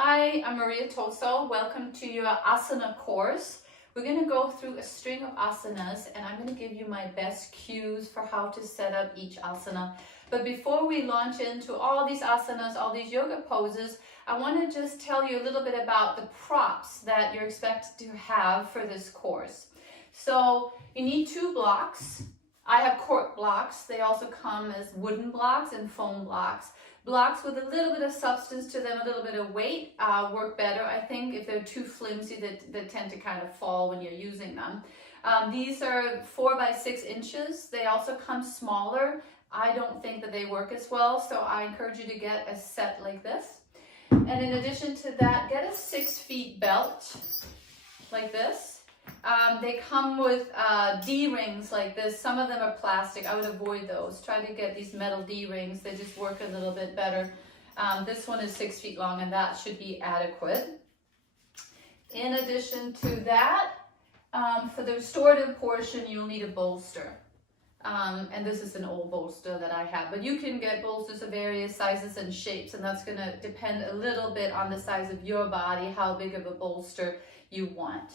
Hi, I'm Maria Toso. Welcome to your asana course. We're going to go through a string of asanas and I'm going to give you my best cues for how to set up each asana. But before we launch into all these asanas, all these yoga poses, I want to just tell you a little bit about the props that you're expected to have for this course. So you need 2 blocks. I have cork blocks. They also come as wooden blocks and foam blocks. Blocks with a little bit of substance to them, a little bit of weight, work better, I think. If they're too flimsy, they tend to kind of fall when you're using them. These are 4 by 6 inches. They also come smaller. I don't think that they work as well, so I encourage you to get a set like this. And in addition to that, get a 6-foot belt like this. They come with D-rings like this. Some of them are plastic. I would avoid those. Try to get these metal D-rings. They just work a little bit better. This one is 6 feet long and that should be adequate. In addition to that, for the restorative portion, you'll need a bolster. And this is an old bolster that I have, but you can get bolsters of various sizes and shapes, and that's going to depend a little bit on the size of your body, how big of a bolster you want.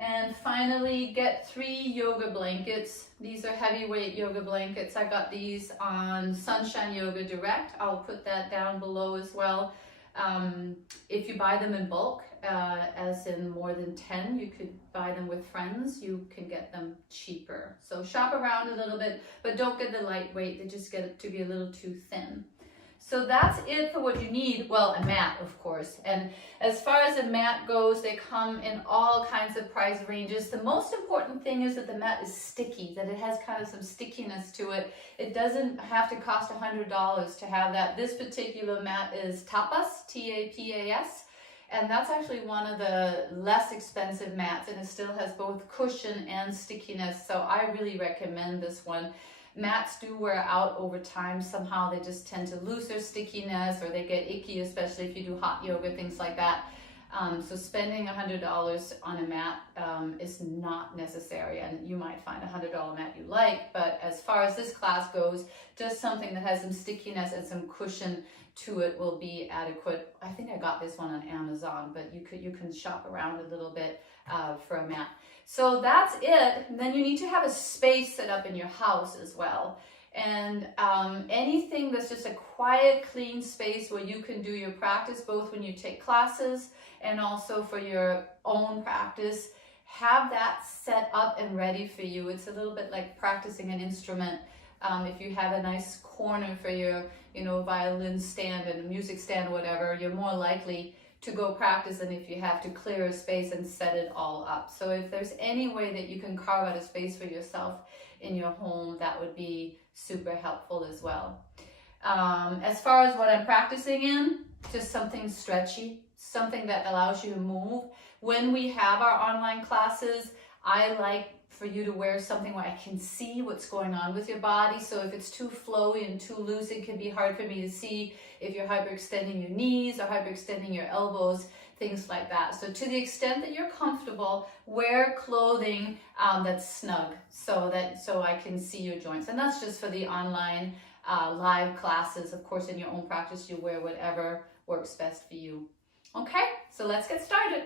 And finally, get 3 yoga blankets. These are heavyweight yoga blankets. I got these on Sunshine Yoga Direct. I'll put that down below as well. If you buy them in bulk, as in more than 10, you could buy them with friends. You can get them cheaper. So shop around a little bit, but don't get the lightweight. They just get it to be a little too thin. So that's it for what you need. Well, a mat, of course. And as far as a mat goes, they come in all kinds of price ranges. The most important thing is that the mat is sticky, that it has kind of some stickiness to it. It doesn't have to cost $100 to have that. This particular mat is Tapas, T-A-P-A-S. And that's actually one of the less expensive mats, and it still has both cushion and stickiness. So I really recommend this one. Mats do wear out over time. Somehow they just tend to lose their stickiness, or they get icky, especially if you do hot yoga, things like that. So spending $100 on a mat is not necessary, and you might find a $100 mat you like, but as far as this class goes, just something that has some stickiness and some cushion to it will be adequate. I think I got this one on Amazon, but you can shop around a little bit for a mat. So that's it. And then you need to have a space set up in your house as well. And anything that's just a quiet, clean space where you can do your practice, both when you take classes and also for your own practice, have that set up and ready for you. It's a little bit like practicing an instrument. If you have a nice corner for your, violin stand and a music stand or whatever, you're more likely to go practice than if you have to clear a space and set it all up. So if there's any way that you can carve out a space for yourself in your home, that would be super helpful as well. As far as what I'm practicing in, just something stretchy, something that allows you to move. When we have our online classes, I like for you to wear something where I can see what's going on with your body. So if it's too flowy and too loose, it can be hard for me to see if you're hyperextending your knees or hyperextending your elbows, things like that. So to the extent that you're comfortable, wear clothing that's snug so I can see your joints. And that's just for the online live classes. Of course, in your own practice, you wear whatever works best for you. Okay, so let's get started.